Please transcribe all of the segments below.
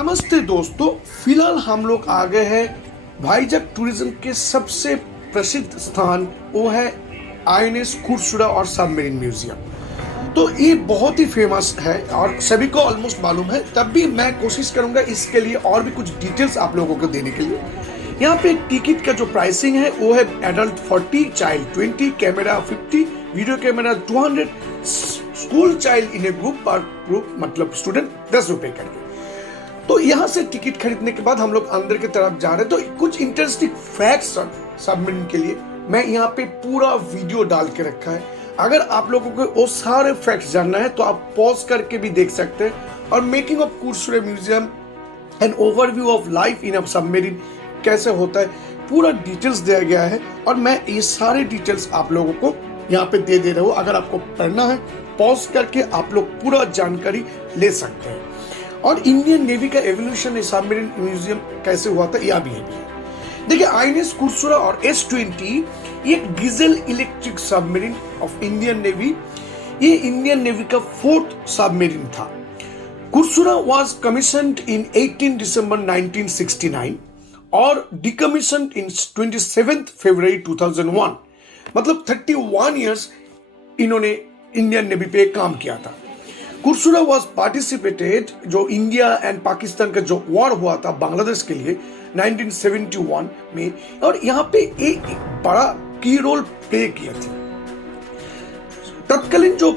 नमस्ते दोस्तों, फिलहाल हम लोग आ गए हैं भाईजैक टूरिज्म के सबसे प्रसिद्ध स्थान, वो है आईएनएस कुर्सुरा और सबमरीन म्यूजियम। तो ये बहुत ही फेमस है और सभी को ऑलमोस्ट मालूम है, तब भी मैं कोशिश करूंगा इसके लिए और भी कुछ डिटेल्स आप लोगों को देने के लिए। यहाँ पे टिकट का जो प्राइसिंग है वो है adult 40, child 20, camera 50, video camera 200, school child in A group पर ग्रुप मतलब स्टूडेंट 10 रुपए करके। तो यहाँ से टिकट खरीदने के बाद हम लोग अंदर की तरफ जा रहे हैं। तो कुछ इंटरेस्टिंग फैक्ट्स सबमरीन के लिए मैं यहाँ पे पूरा वीडियो डाल के रखा है। अगर आप लोगों को वो सारे फैक्ट्स जानना है तो आप पॉज करके भी देख सकते हैं। और making of Kursura museum and overview of life in a submarine कैसे होता है, पूरा डिटेल्स दिया गया है। और मैं ये सारे डिटेल्स आप लोगों को यहाँ पे दे रहा हूँ। अगर आपको पढ़ना है पॉज करके आप लोग पूरा जानकारी ले सकते हैं। और इंडियन नेवी का एवोल्यूशन सबमरीन म्यूजियम कैसे हुआ था यह भी है। देखिए, आईएनएस कुर्सुरा और S-20 ये diesel electric submarine of Indian navy, ये इंडियन नेवी का 4th सबमरीन था। कुर्सुरा वाज कमीशन्ड इन 18 दिसंबर 1969 और डिकमीशन्ड इन 27 फरवरी 2001। मतलब 31 ईयर्स इन्होंने इंडियन नेवी पे काम किया था। कुर्सुरा वाज पार्टिसिपेटेड, जो इंडिया एंड पाकिस्तान का जो वॉर हुआ था बांग्लादेश के लिए 1971 में, और यहाँ पे एक बड़ा की रोल प्ले किया था। तत्कालीन जो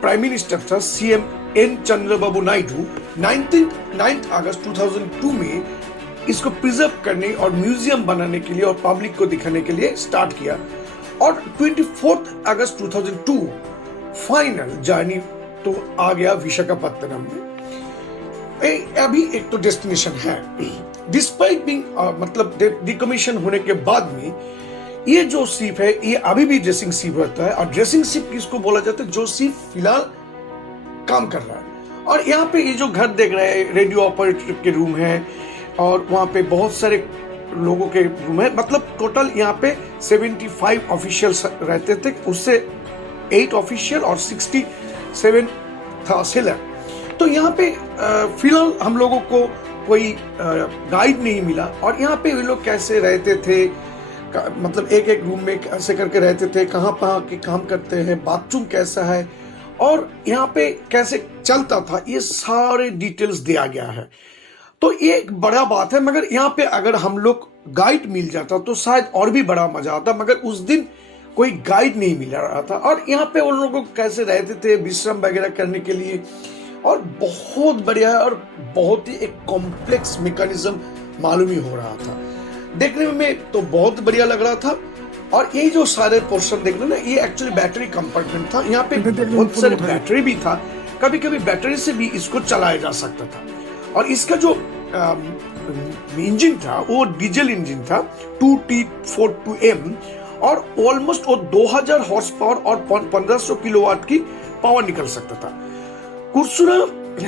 प्राइम मिनिस्टर था CM N चंद्रबाबू नायडू 9 अगस्त 2002 में इसको प्रिजर्व करने और म्यूजियम बनाने के लिए और पब्लिक को दिखाने के लिए स्टार्ट किया। और 24 अगस्त 2002 फाइनल जर्नी तो आ गया विशाखापत्तनम में। अभी एक तो डेस्टिनेशन है। डिस्पाइट बीइंग मतलब डिकमीशन होने के बाद में ये जो शिप है ये अभी भी ड्रेसिंग शिप होता है। और ड्रेसिंग शिप किसको बोला जाता है? जो शिप फिलहाल काम कर रहा है। और यहाँ पे ये जो घर देख रहे हैं रेडियो ऑपरेटर के रूम है और वहाँ पे बहुत सारे लोगों के रूम है। मतलब टोटल यहाँ पे 75 ऑफिशियल्स रहते थे, उससे 8 ऑफिशियल और 67 था सेलर। तो यहाँ पे फिलहाल हम लोगों को कोई गाइड नहीं मिला। और यहाँ पे वे लोग कैसे रहते थे, मतलब एक एक रूम में कैसे करके रहते थे, कहाँ के काम करते हैं, बाथरूम कैसा है और यहाँ पे कैसे चलता था, ये सारे डिटेल्स दिया गया है। तो ये एक बड़ा बात है। मगर यहाँ पे अगर हम लोग गाइड मिल जाता तो शायद और भी बड़ा मजा आता, मगर उस दिन कोई गाइड नहीं मिल रहा था। और यहाँ पे उन लोगों को कैसे रहते थे विश्राम वगैरह करने के लिए, और बहुत बढ़िया है और बहुत ही एक कॉम्प्लेक्स मैकेनिज्म मालूम ही हो रहा था। देखने में तो बहुत बढ़िया लग रहा था। और ये जो सारे पोर्शन देख रहे ना, ये एक्चुअली बैटरी कंपार्टमेंट था। यहाँ पे बहुत सारे बैटरी भी था, कभी कभी बैटरी से भी इसको चलाया जा सकता था। और इसका जो इंजन था वो डीजल इंजन था 2T42M और ऑलमोस्ट वो 2000 हॉर्स पावर और 1500 किलोवाट की पावर निकल सकता था। Kursura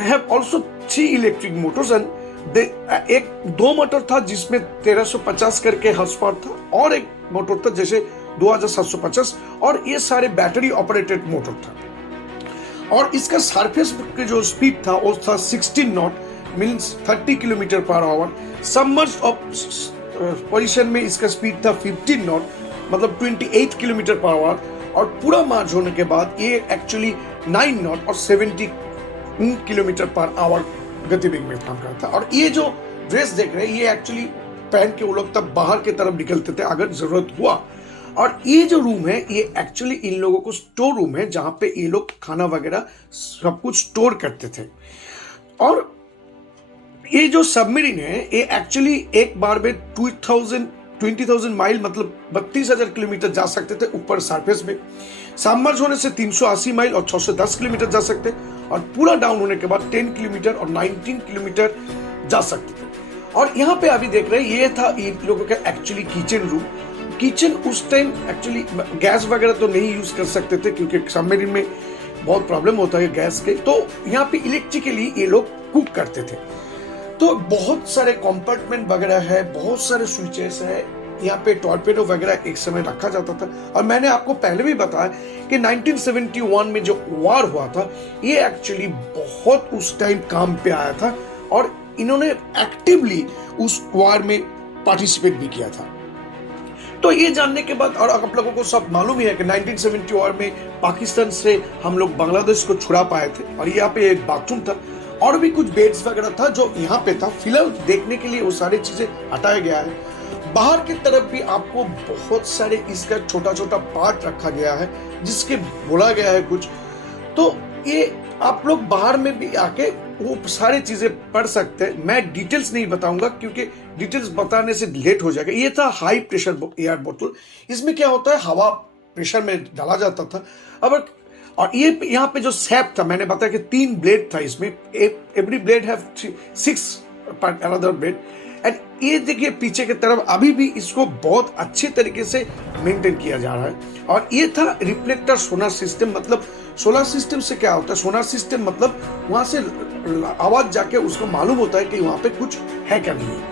have also 3 electric motors and एक 2 मोटर था जिसमें 1350 करके हॉर्स पावर था और एक मोटर था जैसे 2750, और ये सारे बैटरी ऑपरेटेड मोटर था। और इसका सरफेस की जो स्पीड था वो था 16 not means 30 kilometre per hour. Submerge of position में इसका स्पीड था 15 नॉट मतलब 28 किलोमीटर पर आवर। और पूरा मार्च होने के बाद ये एक्चुअली 9 नॉट और 70 किलोमीटर पर आवर गतिवेग में काम करता था। और ये जो ड्रेस देख रहे हैं ये एक्चुअली पहन के वो लोग तब बाहर की तरफ निकलते थे अगर जरूरत हुआ। और ये जो रूम है ये एक्चुअली इन लोगों को स्टोर रूम है जहां पे ये लोग खाना वगैरह सब कुछ स्टोर करते थे। और ये जो सबमरीन है ये एक्चुअली एक बार में 20,000 माइल मतलब 32,000 किलोमीटर जा सकते थे ऊपर सरफेस में। सबमर्ज होने से 380 माइल और 610 किलोमीटर जा सकते, और पूरा डाउन होने के बाद 10 किलोमीटर और 19 किलोमीटर जा सकते थे। और यहाँ पे अभी देख रहे हैं ये था इन लोगों का एक्चुअली किचन रूम। किचन उस टाइम एक्चुअली गैस वगैरह तो नहीं यूज कर सकते थे क्योंकि सबमरीन में बहुत प्रॉब्लम होता है गैस के, तो यहाँ पे इलेक्ट्रिकली ये लोग कुक करते थे। तो बहुत सारे कंपार्टमेंट वगैरह है, बहुत सारे स्विचेस है। यहाँ पे टॉर्पेडो वगैरह एक समय रखा जाता था। और मैंने आपको पहले भी बताया कि 1971 में जो वॉर हुआ था ये एक्चुअली बहुत उस टाइम काम पे आया था। और इन्होंने एक्टिवली उस वॉर में पार्टिसिपेट भी किया था। तो ये जानने के बाद, और आप लोगों को सब मालूम ही है कि 1970 वॉर में पाकिस्तान से हम लोग बांग्लादेश को छुड़ा पाए थे, और यहाँ पे एक बाथरूम था और भी कुछ बेड्स वगैरह था जो यहाँ पे था। फिलहाल देखने के लिए वो सारी चीजें हटाया गया है। बाहर की तरफ भी आपको बहुत सारे इसका छोटा छोटा पार्ट रखा गया है जिसके बोला गया है कुछ। तो ये आप लोग बाहर में भी आके वो सारी चीजें पढ़ सकते हैं। मैं डिटेल्स नहीं बताऊंगा क्योंकि डिटेल्स बताने से लेट हो जाएगा। ये था हाई प्रेशर एयर बोतल। इसमें क्या होता है, हवा प्रेशर में डाला जाता था। अब और ये यहाँ पे जो सैप था, मैंने बताया कि 3 ब्लेड था इसमें। Every blade have 6 another blade. And ये देखिए पीछे की तरफ अभी भी इसको बहुत अच्छे तरीके से मेंटेन किया जा रहा है। और ये था रिफ्लेक्टर सोनार सिस्टम। मतलब सोलर सिस्टम से क्या होता है, सोनार सिस्टम मतलब वहां से आवाज जाके उसको मालूम होता है कि वहां पे कुछ है क्या नहीं है।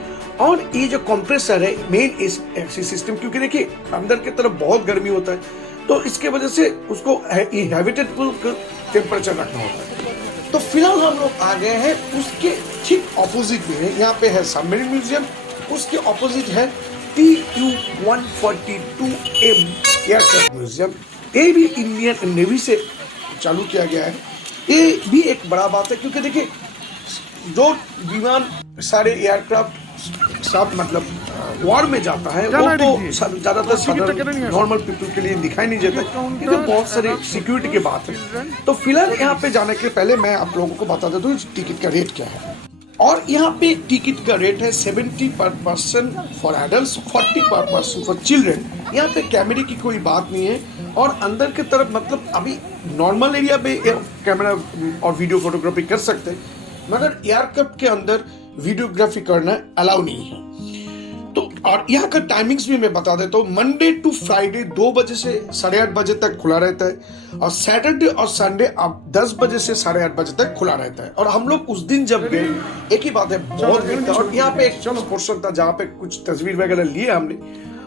और ये जो कंप्रेसर है मेन इस सिस्टम, क्योंकि देखिए अंदर की तरफ बहुत गर्मी होता है तो इसके वजह से उसको हैबिटेबल टेम्परेचर रखना होता है। तो फिलहाल हम लोग आ गए हैं उसके ठीक ऑपोजिट में है। यहाँ पे है सबमरीन म्यूजियम, उसके ऑपोजिट है TU-142M एयरक्राफ्ट म्यूजियम। ये भी इंडियन नेवी से चालू किया गया है। ये भी एक बड़ा बात है क्योंकि देखिए जो विमान सारे एयरक्राफ्ट सब मतलब वॉर में जाता है वो तो ज्यादातर नॉर्मल पीपल के लिए दिखाई नहीं देता क्योंकि बहुत सारे सिक्योरिटी की बात है। तो फिलहाल यहाँ पे जाने के पहले मैं आप लोगों को बता देता हूँ टिकट का रेट क्या है। और यहाँ पे टिकट का रेट है 70 पर पर्सन फॉर एडल्ट, 40 पर पर्सन फॉर चिल्ड्रेन। यहाँ पे कैमरे की कोई बात नहीं है। और अंदर की तरफ मतलब अभी नॉर्मल एरिया पे कैमरा और वीडियो फोटोग्राफी कर सकते हैं, मगर एयरक्राफ्ट के अंदर वीडियोग्राफी करना अलाउ नहीं है। तो और यहाँ का टाइमिंग्स भी मैं बता देता हूँ। मंडे टू फ्राइडे 2 बजे से 8:30 बजे तक खुला रहता है, और सैटरडे और संडे आप 10 बजे से 8:30 बजे तक खुला रहता है। और हम लोग उस दिन जब गए, एक ही बात है, बहुत भीड़ था। और यहाँ पे एक पोर्शन था जहाँ पे कुछ तस्वीर वगैरह लिए हमने।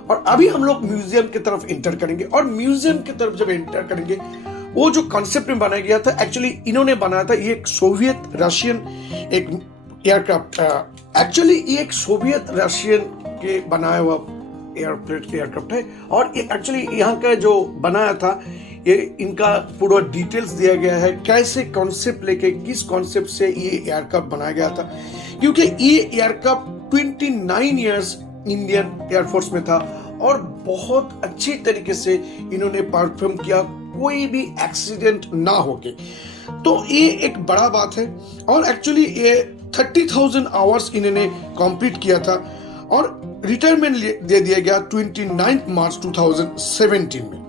और अभी हम लोग म्यूजियम की तरफ एंटर करेंगे। और म्यूजियम की तरफ जब एंटर करेंगे, वो जो कॉन्सेप्ट में बनाया गया था, एक्चुअली इन्होंने बनाया था, ये एक सोवियत रशियन एक एयरक्राफ्ट, एक्चुअली ये एक सोवियत रशियन के बनाया हुआ एयरक्राफ्ट है। और ये एक्चुअली यहाँ का जो बनाया था, ये इनका पूरा डिटेल्स दिया गया है, कैसे कॉन्सेप्ट लेके किस कॉन्सेप्ट से ये एयरक्राफ्ट बनाया गया था। क्योंकि ये एयरक्राफ्ट 29 इयर्स इंडियन एयरफोर्स में था और बहुत अच्छी तरीके से इन्होंने परफॉर्म किया, कोई भी एक्सीडेंट ना होके। तो ये एक बड़ा बात है। और एक्चुअली ये 30,000 आवर्स इन्होंने कंप्लीट किया था और रिटायरमेंट दे दिया गया 29 मार्च 2017 में।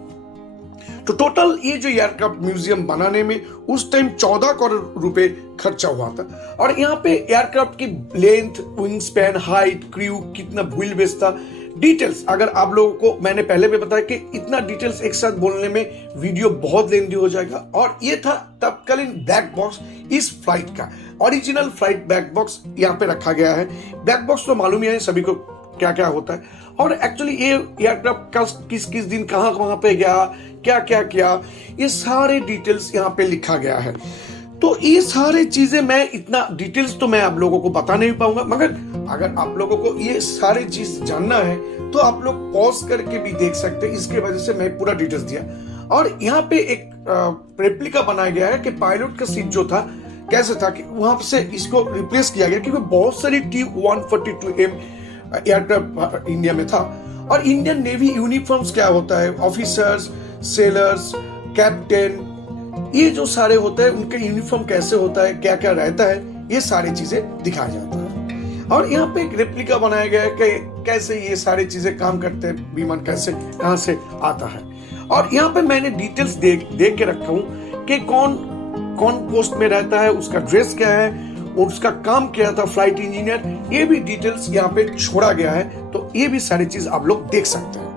तो टोटल ये जो एयरक्राफ्ट म्यूजियम बनाने में उस टाइम 14 करोड़ रुपए खर्चा हुआ था। और यहाँ पे एयरक्राफ्ट की length, wing span, height, crew, कितना व्हील बेस था, डिटेल्स अगर आप लोगों को मैंने पहले भी बताया कि इतना डिटेल्स एक साथ बोलने में वीडियो बहुत लेंथी हो जाएगा। और ये था तत्कालीन ब्लैक बॉक्स इस फ्लाइट का, ओरिजिनल फ्लाइट ब्लैक बॉक्स यहाँ पे रखा गया है। ब्लैक बॉक्स तो मालूम ही है सभी को क्या क्या होता है। और एक्चुअली ये एयरक्राफ्ट किस किस दिन कहां पे गया, क्या क्या किया, ये सारे डिटेल्स यहाँ पे लिखा गया है। तो ये सारे चीजें मैं इतना डिटेल्स तो मैं आप लोगों को बता नहीं पाऊंगा, मगर अगर आप लोगों को ये सारी चीज जानना है तो आप लोग पॉज करके भी देख सकते हैं। इसके वजह से मैं पूरा डिटेल्स दिया। और यहाँ पे एक रेप्लिका बनाया गया है कि पायलट का सीट जो था कैसे था, कि वहां से इसको रिप्लेस किया गया क्योंकि बहुत सारी TU-142M एयरक्राफ्ट इंडिया में था। और इंडियन नेवी यूनिफॉर्म्स क्या होता है, ऑफिसर्स, सेलर्स, कैप्टन, ये जो सारे होते हैं उनके यूनिफॉर्म कैसे होता है, क्या क्या रहता है, ये सारी चीजें दिखाया जाता है। और यहाँ पे एक रेप्लिका बनाया गया है कि कैसे ये सारी चीजें काम करते हैं, विमान कैसे कहां से आता है। और यहाँ पे मैंने डिटेल्स देख के रखा हूँ कि कौन कौन पोस्ट में रहता है, उसका ड्रेस क्या है और उसका काम क्या था, फ्लाइट इंजीनियर, ये भी डिटेल्स यहाँ पे छोड़ा गया है। तो ये भी सारी चीज आप लोग देख सकते हैं।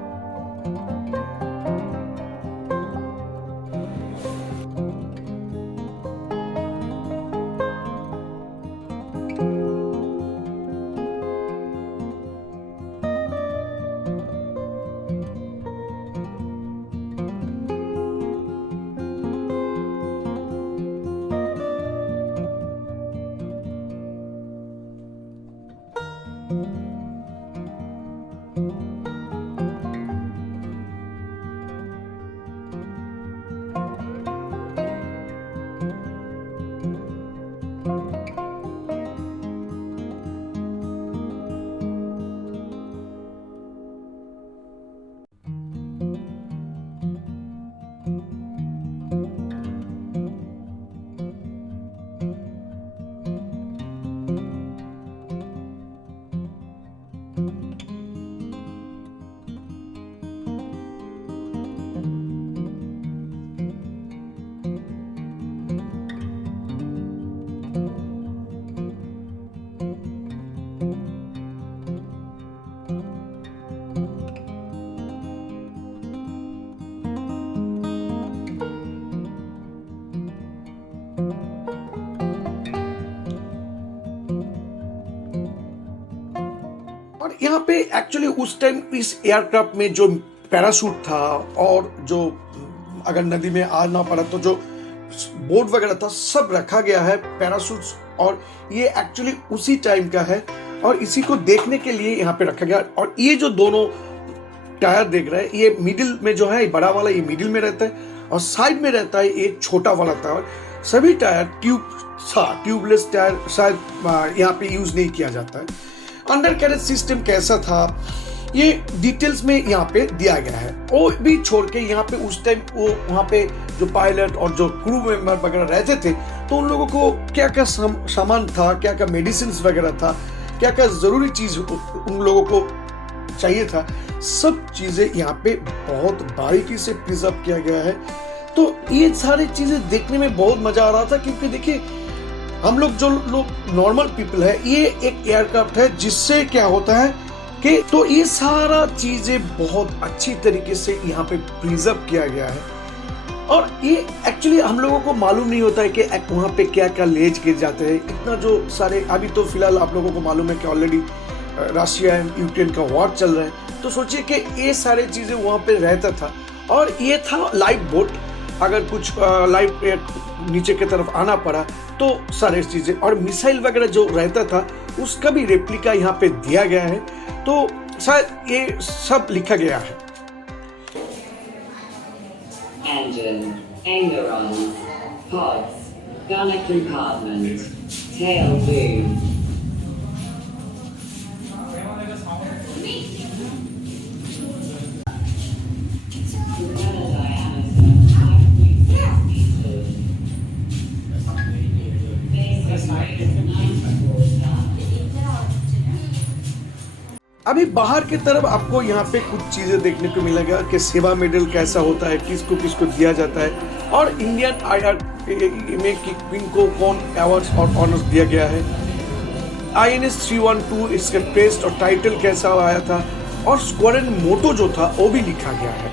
और यहाँ पे एक्चुअली उस टाइम इस एयरक्राफ्ट में जो पैराशूट था और जो अगर नदी में आ ना पड़ा तो जो बोर्ड वगैरह था सब रखा गया है पैराशूट्स, और ये एक्चुअली उसी टाइम का है और इसी को देखने के लिए यहाँ पे रखा गया। और ये जो दोनों टायर देख रहे हैं, ये मिडिल में जो है ये बड़ा वाला ये मिडिल में रहता है और साइड में रहता है एक छोटा वाला टायर। सभी टायर ट्यूबलेस टायर शायद यहाँ पे यूज नहीं किया जाता है। अंडर कैरेज सिस्टम कैसा था ये डिटेल्स में यहाँ पे दिया गया है। वो भी छोड़ के यहाँ पे उस टाइम वो वहाँ पे जो पायलट और जो क्रू मेंबर वगैरह रहते थे तो उन लोगों को क्या क्या सामान था, क्या क्या मेडिसिन वगैरह था, क्या क्या जरूरी चीज उन लोगों को चाहिए था, सब चीजें यहाँ पे बहुत बारीकी से प्रिजर्व किया गया है। तो ये सारी चीजें देखने में बहुत मजा आ रहा था, क्योंकि देखिए हम लोग जो लोग नॉर्मल पीपल है, ये एक एयरक्राफ्ट है जिससे क्या होता है कि तो ये सारा चीजें बहुत अच्छी तरीके से यहाँ पे प्रिजर्व किया गया है। और ये एक्चुअली हम लोगों को मालूम नहीं होता है कि वहाँ पे क्या क्या लेज गिर जाते हैं। इतना जो सारे अभी तो फिलहाल आप लोगों को मालूम है कि ऑलरेडी रशिया एंड यूक्रेन का वॉर चल रहा है, तो सोचिए कि ये सारे चीजें वहाँ पे रहता था। और ये था लाइफ बोट, अगर कुछ लाइफ नीचे की तरफ आना पड़ा तो सारे चीजें, और मिसाइल वगैरह जो रहता था उसका भी रेप्लिका यहाँ पे दिया गया है। तो शायद ये सब लिखा गया है। Engine, ailerons, pods, gunner compartment, tail boom. अभी बाहर की तरफ आपको यहाँ पे कुछ चीजें देखने को मिलेगा कि सेवा मेडल कैसा होता है, किसको किसको दिया जाता है, और इंडियन आईआर में किंग को कौन अवार्ड्स और ऑनर्स दिया गया है। INS 312 इसका टेस्ट और टाइटल कैसा आया था, और स्क्वाड्रन मोटो जो था वो भी लिखा गया है।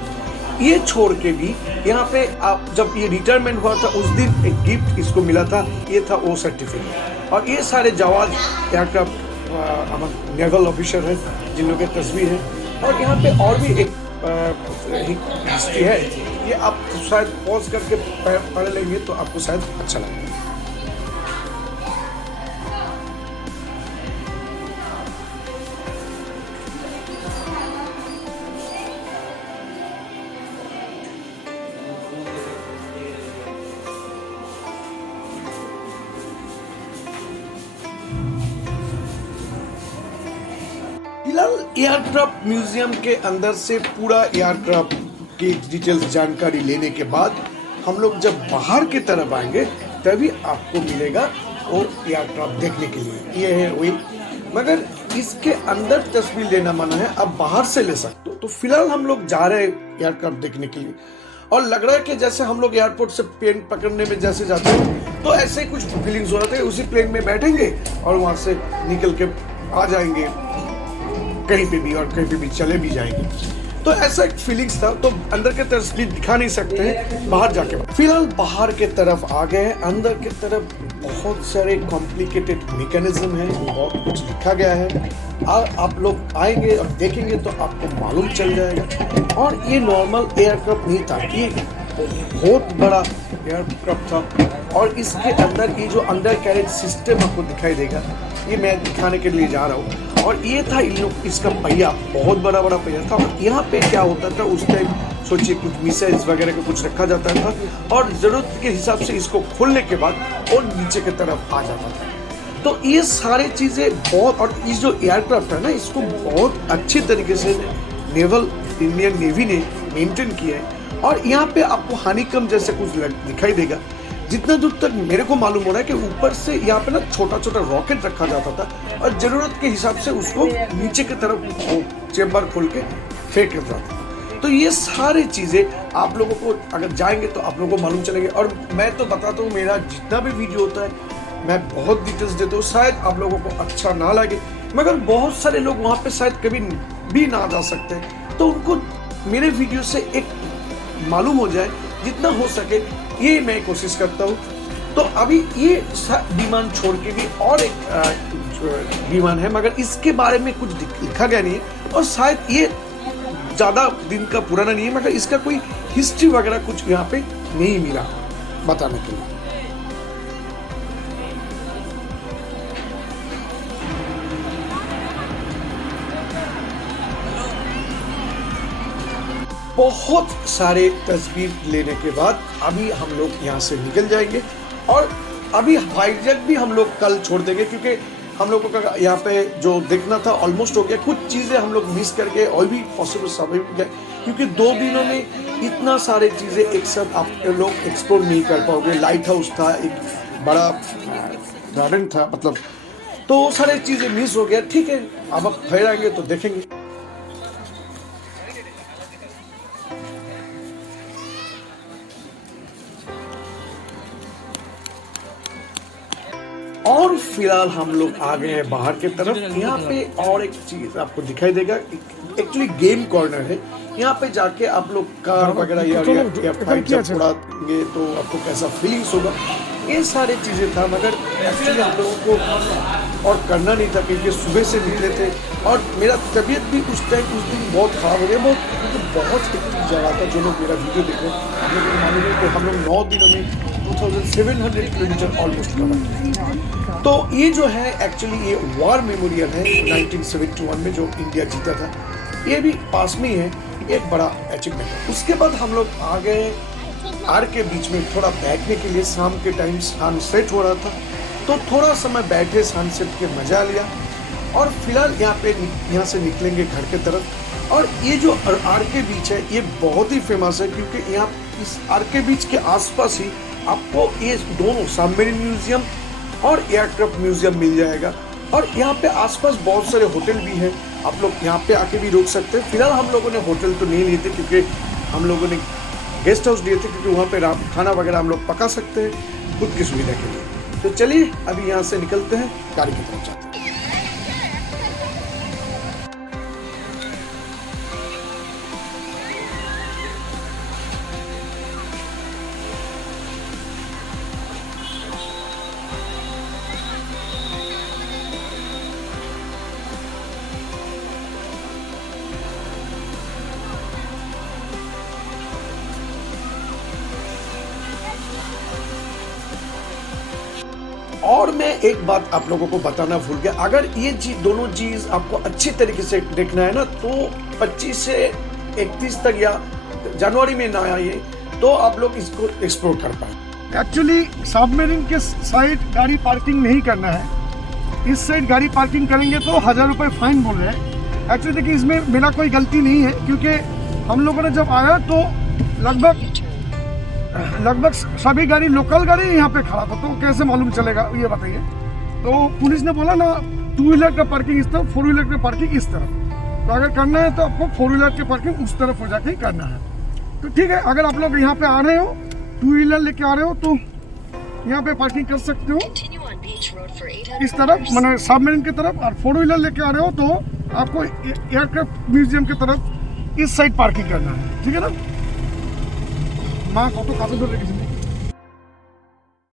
ये छोड़ के भी यहाँ पे आप जब ये रिटायरमेंट हुआ था उस दिन एक गिफ्ट इसको मिला था, ये था वो सर्टिफिकेट। और ये सारे जवान एयरक्राफ्ट नेवल ऑफिसर है जिन लोगों की तस्वीर है। और यहाँ पे और भी एक हिस्ट्री है, ये आप शायद पॉज करके पढ़ लेंगे तो आपको शायद अच्छा लगेगा। फिलहाल एयरक्राफ्ट म्यूजियम के अंदर से पूरा एयरक्राफ्ट की डिटेल्स जानकारी लेने के बाद हम लोग जब बाहर की तरफ आएंगे तभी आपको मिलेगा और एयरक्राफ्ट देखने के लिए ये है वही। मगर इसके अंदर तस्वीर लेना मना है, आप बाहर से ले सकते हो। तो फिलहाल हम लोग जा रहे हैं एयरक्राफ्ट देखने के लिए, और लग रहा है कि जैसे हम लोग एयरपोर्ट से प्लेन पकड़ने में जैसे जाते हैं तो ऐसे ही कुछ फीलिंग्स हो रहा था। उसी प्लेन में बैठेंगे और वहां से निकल के आ जाएंगे कहीं पे भी, और कहीं पे भी चले भी जाएंगे। तो ऐसा एक फीलिंग्स था। तो अंदर की तस्वीर दिखा नहीं सकते हैं, बाहर जाके। फिलहाल बाहर के तरफ आ गए हैं। अंदर की तरफ बहुत सारे कॉम्प्लिकेटेड मैकेनिज्म है, बहुत कुछ लिखा गया है। आप लोग आएंगे और देखेंगे तो आपको मालूम चल जाएगा। और ये नॉर्मल एयरक्राफ्ट नहीं था, ये बहुत बड़ा एयरक्राफ्ट था। और इसके अंदर ये जो अंडर कैरेज सिस्टम आपको दिखाई देगा, ये मैं दिखाने के लिए जा रहा हूँ। और ये था इसका पहिया, बहुत बड़ा बड़ा पहिया था। और यहाँ पे क्या होता था उस टाइम, सोचिए कुछ मिसाइल्स वगैरह का कुछ रखा जाता था, और जरूरत के हिसाब से इसको खोलने के बाद और नीचे की तरफ आ जाता था। तो ये सारी चीजें बहुत, और इस जो एयरक्राफ्ट है ना, इसको बहुत अच्छी तरीके से नेवल इंडियन नेवी ने मेंटेन किया है। और यहाँ पे आपको हनीकम जैसे कुछ दिखाई देगा। जितना दूर तक मेरे को मालूम हो रहा है कि ऊपर से यहाँ पे ना छोटा छोटा रॉकेट रखा जाता था, और जरूरत के हिसाब से उसको नीचे की तरफ चेम्बर खोल के फेंक देता था। तो ये सारी चीजें आप लोगों को अगर जाएंगे तो आप लोगों को मालूम चलेंगे। और मैं तो बताता हूँ, मेरा जितना भी वीडियो होता है मैं बहुत डिटेल्स देता हूँ। शायद आप लोगों को अच्छा ना लगे, मगर बहुत सारे लोग वहाँ पे शायद कभी भी ना जा सकते, तो उनको मेरे वीडियो से एक मालूम हो जाए, जितना हो सके ये मैं कोशिश करता हूँ। तो अभी ये विमान छोड़ के भी और एक विमान है, मगर इसके बारे में कुछ लिखा गया नहीं है और शायद ये ज़्यादा दिन का पुराना नहीं है, मगर इसका कोई हिस्ट्री वगैरह कुछ यहाँ पे नहीं मिला बताने के लिए। बहुत सारे तस्वीर लेने के बाद अभी हम लोग यहाँ से निकल जाएंगे और अभी हाईजैक भी हम लोग कल छोड़ देंगे, क्योंकि हम लोगों का यहाँ पे जो देखना था ऑलमोस्ट हो गया। कुछ चीज़ें हम लोग मिस करके और भी पॉसिबल समय गए, क्योंकि 2 दिनों में इतना सारे चीज़ें एक साथ आप लोग एक्सप्लोर नहीं कर पाओगे। लाइट हाउस था, एक बड़ा गार्डन था, मतलब तो सारे चीज़ें मिस हो गया। ठीक है, अब फिर आएंगे तो देखेंगे। और फिलहाल हम लोग आ गए हैं बाहर की तरफ। यहाँ पे और एक चीज आपको दिखाई देगा, एक्चुअली गेम कॉर्नर है। यहाँ पे जाके आप लोग कार वगैरह या फाइट जब उड़ाएंगे तो आपको कैसा फीलिंग्स होगा, ये सारी चीजें था। मगर एक्चुअली हम लोगों को और करना नहीं था, क्योंकि सुबह से निकले थे और मेरा तबीयत भी उस दिन बहुत खराब हो गया। बहुत हेक्टिक जा रहा था। जो लोग मेरा वीडियो देख रहे हैं हम लोग मालूम है कि हम लोग 9 दिनों में 2700 किलोमीटर ऑलमोस्ट कवर। तो ये जो है एक्चुअली ये वार मेमोरियल है 1971 में जो इंडिया जीता था। ये भी पास में ही है, एक बड़ा अचीवमेंट है। उसके बाद हम लोग आ गए आर के बीच में थोड़ा बैठने के लिए। शाम के टाइम सनसेट हो रहा था, तो थोड़ा समय बैठे, सनसेट के मजा लिया। और फिलहाल यहाँ से निकलेंगे घर के तरफ। और ये जो आर के बीच है ये बहुत ही फेमस है, क्योंकि यहाँ इस आर के बीच के आसपास ही आपको ये दोनों सबमरीन म्यूजियम और एयरक्राफ्ट म्यूजियम मिल जाएगा। और यहाँ पे आसपास बहुत सारे होटल भी हैं, आप लोग यहाँ पे आके भी रुक सकते हैं। फिलहाल हम लोगों ने होटल तो नहीं लिए थे, क्योंकि हम लोगों ने गेस्ट हाउस लिए थे, क्योंकि वहाँ पे खाना वगैरह हम लोग पका सकते हैं खुद की सुविधा के लिए। तो चलिए अभी यहाँ से निकलते हैं, गाड़ी की तरफ जाते हैं। और मैं एक बात आप लोगों को बताना भूल गया, अगर ये दोनों चीज आपको अच्छी तरीके से देखना है ना, तो 25 से 31 तक या जनवरी में ना आइए, तो आप लोग इसको एक्सप्लोर कर पाए। एक्चुअली सबमरीन के साइड गाड़ी पार्किंग नहीं करना है। इस साइड गाड़ी पार्किंग करेंगे तो 1000 रुपये फाइन बोल रहे हैं। एक्चुअली देखिए, इसमें मेरा कोई गलती नहीं है, क्योंकि हम लोगों ने जब आया तो लगभग सभी गाड़ी, लोकल गाड़ी यहाँ पे खड़ा था, तो कैसे मालूम चलेगा ये बताइए। तो पुलिस ने बोला ना 2 व्हीलर का पार्किंग इस तरफ, 4 व्हीलर का पार्किंग इस तरफ। तो अगर करना है तो आपको 4 व्हीलर की पार्किंग उस तरफ हो जाके करना है। तो ठीक है, अगर आप लोग यहाँ पे आ रहे हो, 2 व्हीलर लेके आ रहे हो, तो यहाँ पे पार्किंग कर सकते हो इस तरफ, मैंने सबमरीन की तरफ। और 4 व्हीलर लेके आ रहे हो तो आपको एयरक्राफ्ट म्यूजियम की तरफ इस साइड पार्किंग करना है, ठीक है ना। माँ कत काছে ধরে রেখেছি।